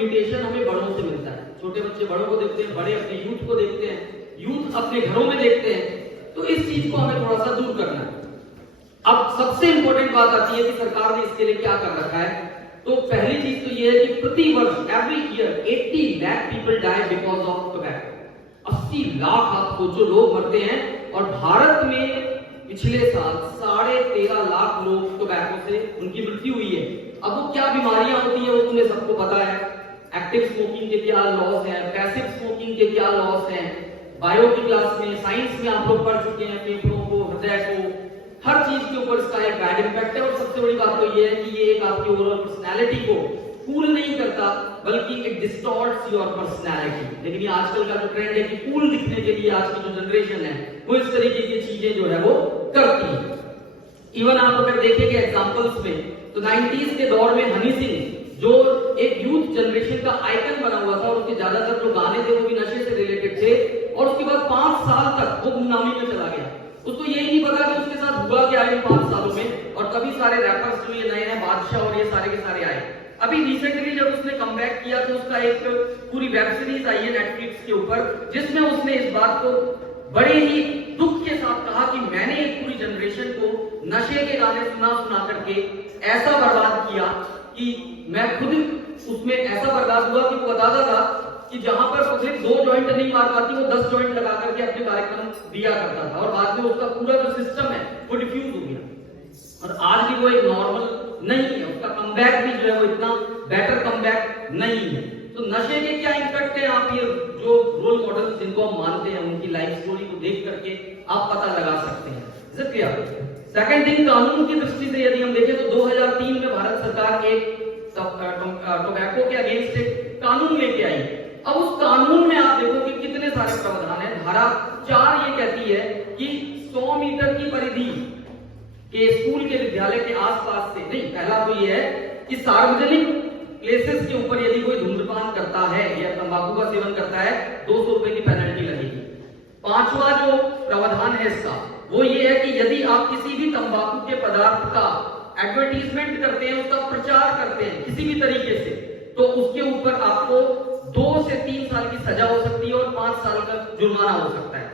Imitation हमें बड़ों से मिलता है। छोटे बच्चे बड़ों को देखते हैं, बड़े अपने यूथ को देखते हैं, यूथ अपने घरों में देखते हैं। तो इस चीज को हमें थोड़ा सा दूर करना है। अब सबसे इंपॉर्टेंट बात आती है कि सरकार ने इसके लिए क्या कर रखा है। तो पहली चीज तो ये है कि प्रति वर्ष every year 80 lakh people die because of tobacco. 80 lakh आप सोचो लोग मरते हैं। और भारत में पिछले साल 13.5 लाख लोग टोबैको से उनकी मृत्यु हुई है। अब वो क्या बीमारियां होती है वो तुम्हें सबको पता है। एक्टिव स्मोकिंग के क्या लॉस हैं, पैसिव स्मोकिंग के क्या लॉस हैं, बायो की क्लास में, साइंस में आप लोग पढ़ चुके हैं। फेफड़ों को, हृदय को, हर चीज के ऊपर इसका एक बैड इम्पैक्ट है। और सबसे बड़ी बात तो ये है कि ये एक आपकी ओवरऑल पर्सनैलिटी को कूल नहीं करता, बल्कि इट डिस्टॉर्ट्स योर पर्सनैलिटी। लेकिन ये आजकल का जो ट्रेंड है कि कूल दिखने के लिए आज की जो जनरेशन है वो इस तरीके की चीजें जो है वो करती है। इवन आप अगर देखेंगे एग्जांपल्स में तो 90s के दौर में हनी सिंह जो एक यूथ जनरेशन का आइकन बना हुआ था और उसके ज्यादातर जो गाने थे वो भी नशे से रिलेटेड थे। और उसके बाद 5 साल तक वो गुमनामी में चला गया। उसको यही नहीं पता कि उसके साथ हुआ क्या इन 5 सालों में। और कभी सारे रैपर्स जो ये नए नए बादशाह और ये सारे के सारे आए। अभी रिसेंटली जब उसने कमबैक किया तो उसका एक पूरी वेब सीरीज आई है नेटफ्लिक्स के ऊपर, जिसमें उसने इस बात को बड़े ही दुख के साथ कहा कि मैंने एक पूरी जनरेशन को नशे के गाने सुना सुना करके ऐसा बर्बाद किया कि मैं खुद उसमें ऐसा बर्बाद हुआ कि वो बताता था कि जहां पर पब्लिक 2 जॉइंट नहीं मार पाती वो 10 जॉइंट लगा करके अपने कार्यक्रम दिया करता था। और बाद में उसका पूरा जो सिस्टम है वो डिफ्यूज हो गया और आज भी वो एक नॉर्मल नहीं है। उसका कमबैक भी जो है वो इतना बेटर कमबैक नहीं है। तो नशे के क्या इम्पैक्ट है, आप ये जो रोल मॉडल जिनको हम मानते हैं उनकी लाइफ स्टोरी को देख करके आप पता लगा सकते हैं। सेकंड थिंग, कानून की दृष्टि से यदि हम देखें तो 2003 में भारत सरकार एक टोबैको के अगेंस्ट एक कानून लेके आई। अब उस कानून में आप देखो कि कितने सारे प्रावधान है। धारा 4 ये कहती है कि 100 मीटर की परिधि के स्कूल के विद्यालय के आसपास से नहीं, पहला तो ये है कि सार्वजनिक प्लेसेस के ऊपर यदि कोई धूम्रपान करता है या तंबाकू का सेवन करता है 200 रुपए की पेनल्टी लगेगी। 5वां जो प्रावधान है इसका वो ये है कि यदि आप किसी भी तंबाकू के पदार्थ का एडवर्टीजमेंट करते हैं, उसका प्रचार करते हैं किसी भी तरीके से, तो उसके ऊपर आपको 2 से 3 साल की सजा हो सकती है और 5 साल का जुर्माना हो सकता है।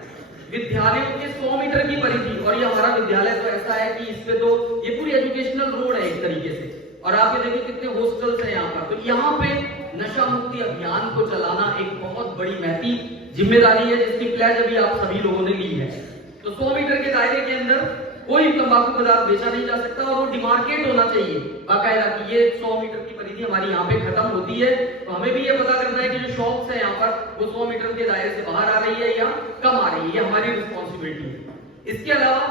विद्यालयों के 100 मीटर की परिधि, और ये हमारा विद्यालय तो ऐसा है कि इसपे तो ये पूरी एजुकेशनल रोड है एक तरीके से। और आप ये देखिए कितने हॉस्टल्स हैं यहाँ पर। तो यहाँ पे नशा मुक्ति अभियान को चलाना एक बहुत बड़ी महती जिम्मेदारी है जिसकी प्लेज अभी आप सभी लोगों ने ली है। तो 100 मीटर के दायरे के अंदर कोई तंबाकू पदार्थ बेचा नहीं जा सकता और वो डिमार्केट होना चाहिए बाकायदा कि ये 100 मीटर की परिधि हमारी यहाँ पे खत्म होती है। तो हमें भी ये पता करना है कि जो शॉप्स है यहाँ पर वो 100 मीटर के दायरे से बाहर आ रही है या कम आ रही है, ये हमारी रिस्पॉन्सिबिलिटी है। इसके अलावा